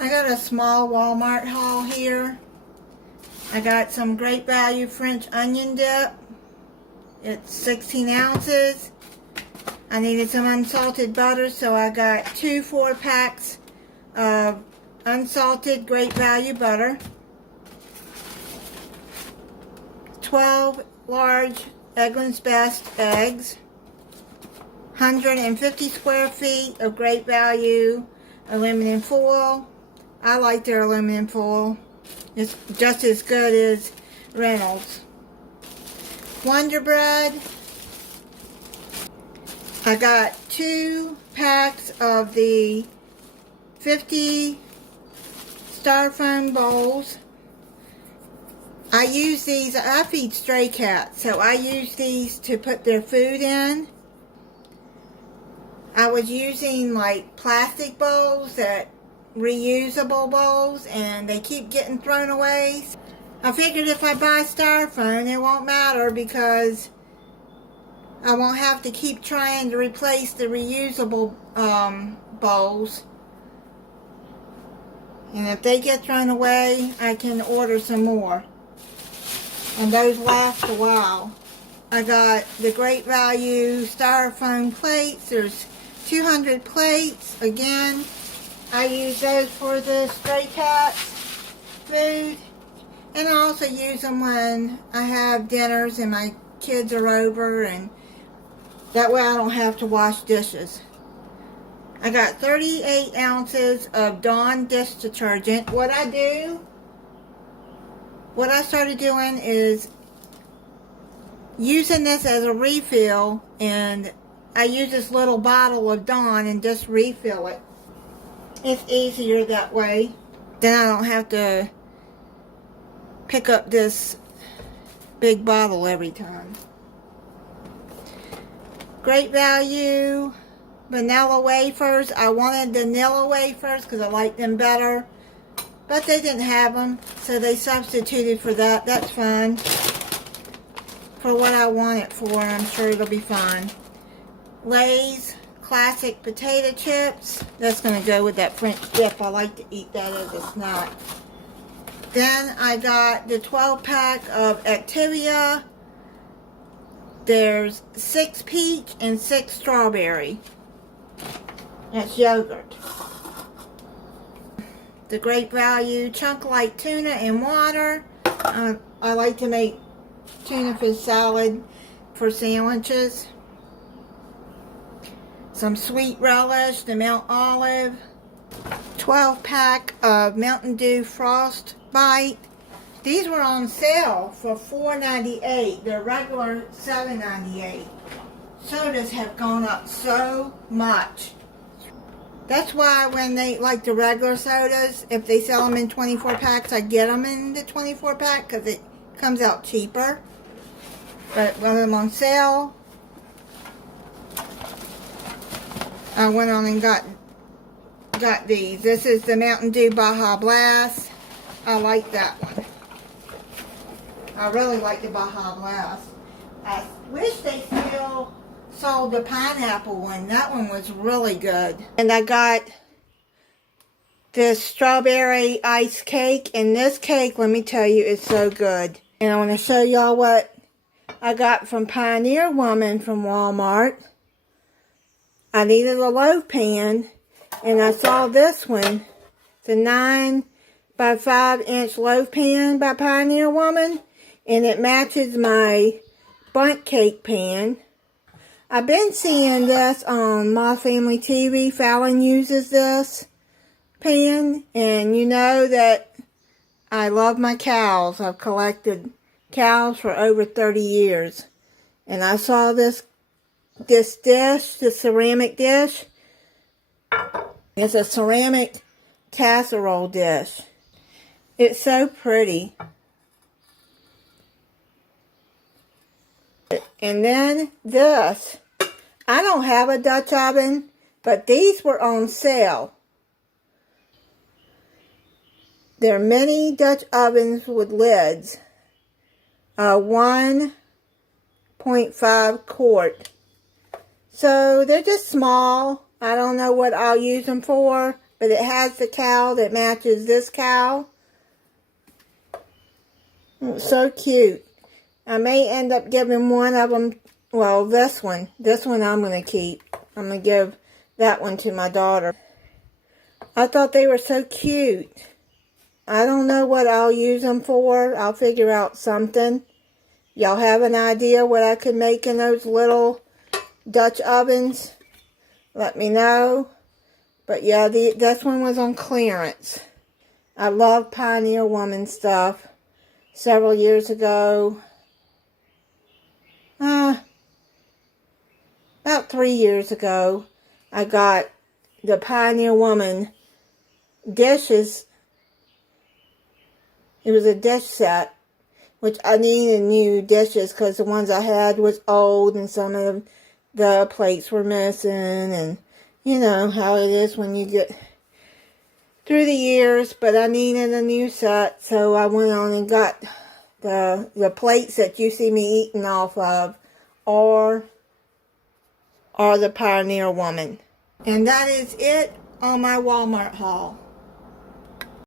I got a small Walmart haul here. I got some Great Value French onion dip. It's 16 ounces. I needed some unsalted butter, so I got 2 4-packs of unsalted Great Value butter. 12 large Eggland's Best eggs. 150 square feet of Great Value aluminum foil. I like their aluminum foil. It's just as good as Reynolds. Wonder Bread. I got 2 packs of the 50 styrofoam bowls. I use these, I feed stray cats, so I use these to put their food in. I was using like plastic bowls, that reusable bowls, and they keep getting thrown away. I figured if I buy styrofoam, it won't matter because I won't have to keep trying to replace the reusable bowls. And if they get thrown away, I can order some more. And those last a while. I got the Great Value styrofoam plates. There's 200 plates. Again, I use those for the stray cats' food. And I also use them when I have dinners and my kids are over, and that way I don't have to wash dishes. I got 38 ounces of Dawn dish detergent. What I started doing is using this as a refill, and I use this little bottle of Dawn and just refill it. It's easier that way. Then I don't have to pick up this big bottle every time. Great Value vanilla wafers. I wanted vanilla wafers because I like them better, but they didn't have them, so they substituted for that. That's fine. For what I want it for, I'm sure it'll be fine. Lay's classic potato chips. That's going to go with that French dip. I like to eat that as a snack. Then I got the 12-pack of Activia. There's 6 peach and 6 strawberry. That's yogurt. The Great Value Chunk Light Tuna and water. I like to make tuna fish salad for sandwiches. Some sweet relish, the Mount Olive. 12-pack of Mountain Dew Frost Bite. These were on sale for $4.98. They're regular $7.98. Sodas have gone up so much. That's why when they, like the regular sodas, if they sell them in 24 packs, I get them in the 24 pack because it comes out cheaper. But when I'm on sale, I went on and got these. This is the Mountain Dew Baja Blast. I like that one. I really like the Baja Blast. I wish they still sold the pineapple one. That one was really good. And I got this strawberry ice cake. And this cake, let me tell you, is so good. And I want to show y'all what I got from Pioneer Woman from Walmart. I needed a loaf pan, and I saw this one. It's a 9 by 5 inch loaf pan by Pioneer Woman, and it matches my bundt cake pan. I've been seeing this on My Family TV. Fallon uses this pan, and you know that I love my cows. I've collected cows for over 30 years, and I saw this dish, the ceramic dish. It's a ceramic casserole dish. It's so pretty. And then this. I don't have a Dutch oven, but these were on sale. There are many Dutch ovens with lids. 1.5 quart. So they're just small. I don't know what I'll use them for. but it has the cow that matches this cow. It's so cute. I may end up giving one of them, well, this one. This one I'm going to keep. I'm going to give that one to my daughter. I thought they were so cute. I don't know what I'll use them for. I'll figure out something. Y'all have an idea what I could make in those little Dutch ovens? Let me know. But yeah, this one was on clearance. I love Pioneer Woman stuff. Several years ago, about 3 years ago, I got the Pioneer Woman dishes. It was a dish set, which I needed new dishes because the ones I had was old and some of the plates were missing, and you know how it is when you get through the years. But I needed a new set, so I went on and got the plates that you see me eating off of, or the Pioneer Woman. And that is it on my Walmart haul.